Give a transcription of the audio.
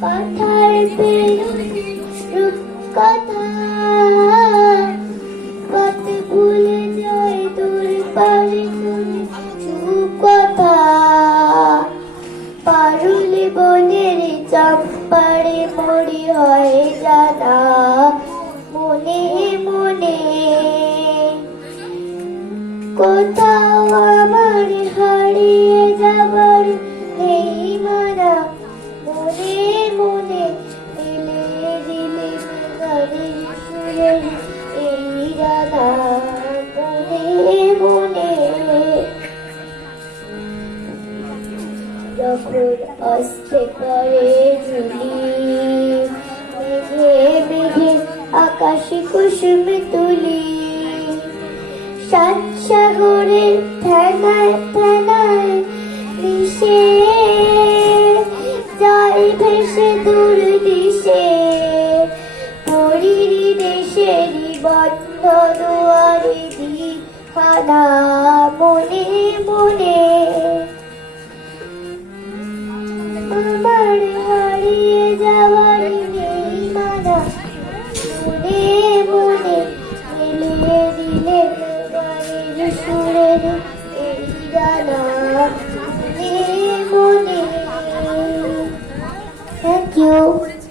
পাথার কথা কত ভুলে যায় দূর পারে কথা পারুলে বনের চম্পারে মরি হয় জানা মনে মনে কোথাও আমার হারিয়ে যাবার নেই মানা মনে মনে দিলে দিলে গানের সুরে এই রাধা মনে মনে যখন আসতে পারে ঝুলি মেঘে মেঘে আকাশে কুসুম তুলি সাত সাগরের ফেনায় ফেনায় মিশে যায় ভেসে দূর দিশে পরীর দেশেরই বন্ধ দুয়ারে দিখানা মনে মনে আমার হারিয়ে যাওয়ার নেই মানা মনে মনে মেলে দিলে গানের সুরের এই গানা মনে মনে। Thank you.